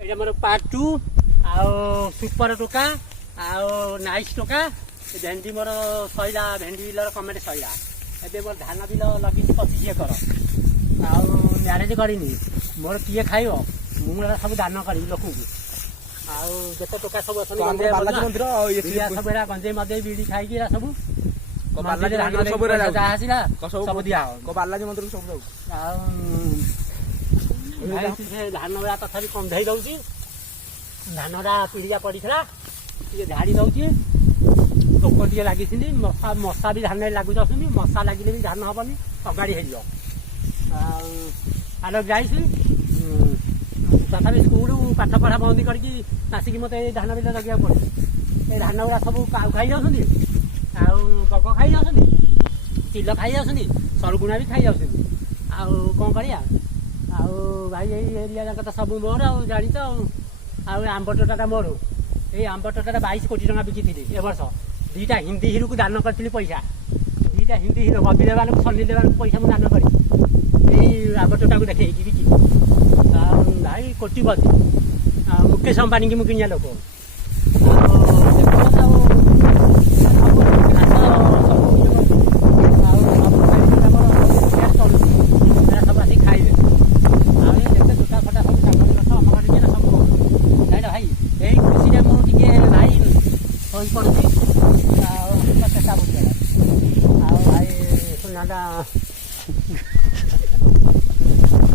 ଏଇଟା ମୋର ପାର୍ଟ 2 ଆଉ ସୁପର ଟୋକା ଆଉ ନାଇସ୍ ଟୋକା। ଭେଣ୍ଡି ମୋର ସଇଲା, ଭେଣ୍ଡି ବିଲର କମେଣ୍ଟ ସଇଲା। ଏବେ ମୋର ଧାନ ବିଲ ଲଗିଛି 25 ଏକର। ଆଉ ମ୍ୟାରେଜ କରିନି, ମୋର କିଏ ଖାଇବ? ମୁଁ ଏରା ସବୁ ଦାନ କରିବି ଲୋକଙ୍କୁ। ଆଉ ଯେତେ ଟୋକା ସବୁ ଅଛନ୍ତି ଗଞ୍ଜେଇ ମଦେଇ ବିଡି ଖାଇକି ଏରା ସବୁ ଯାହା ଆସିଲା ସବୁ ଦିଆ ହବ। ବାଲାଜୀ ମନ୍ଦିର ସବୁ ଯାଉ। ଆଉ ଧାନ ଗୁଡା ତଥାପି କନ୍ଧେଇ ଦଉଛି। ଧାନଟା ପିଡ଼ିଆ ପଡ଼ିଥିଲା ଟିକେ ଝାଡ଼ି ଦଉଛି। ପୋକ ଟିକେ ଲାଗିଛନ୍ତି, ମଶା ବି ଧାନରେ ଲାଗୁ ଯାଉଛନ୍ତି। ମଶା ଲାଗିଲେ ବି ଧାନ ହବନି, ଅଗାଡ଼ି ହେଇଯିବ। ଆଉ ଆଲୋ ଯାଇଛି ତଥାପି ସ୍କୁଲ ପାଠ ପଢ଼ା ବନ୍ଦ କରିକି ଆସିକି ମୋତେ ଏଇ ଧାନ ବିଲ ଜଗିବାକୁ ପଡ଼ୁଛି। ଏ ଧାନ ଗୁଡ଼ା ସବୁ କାଉ ଖାଇ ଯାଉଛନ୍ତି, ଆଉ ବଗ ଖାଇ ଯାଉଛନ୍ତି, ଚିଲ ଖାଇ ଯାଉଛନ୍ତି, ସରୁଗୁଣା ବି ଖାଇ ଯାଉଛନ୍ତି। ଆଉ କ'ଣ କରିବା? ଆଉ ଭାଇ ଏଇ ଏରିଆ ଯାକ ତ ସବୁ ମୋର, ଆଉ ଜାଣିଛ। ଆଉ ଆମ୍ବ ଟୋଟାଟା ମୋର, ଏଇ ଆମ୍ବ ଟୋଟାଟା 22 କୋଟି ଟଙ୍କା ବିକିଥିଲି ଏ ବର୍ଷ। 2ଟା ହିନ୍ଦୀ ହିରୋକୁ ଦାନ କରିଥିଲି ପଇସା। 2ଟା ହିନ୍ଦୀ ହିରୋ ରବି ଦେବାନକୁ ସନ୍ନି ଦେବାନକୁ ପଇସା ମୁଁ ଦାନ କରିବି ଏଇ ଆମ୍ବ ଟୋଟାକୁ ଦେଖେଇକି ବିକି। ଆଉ ଭାଇ କୋଟିପତି, ଆଉ ମୁକେଶ ଅମ୍ବାନୀକି ମୁଁ କିଣିବା ଲୋକ।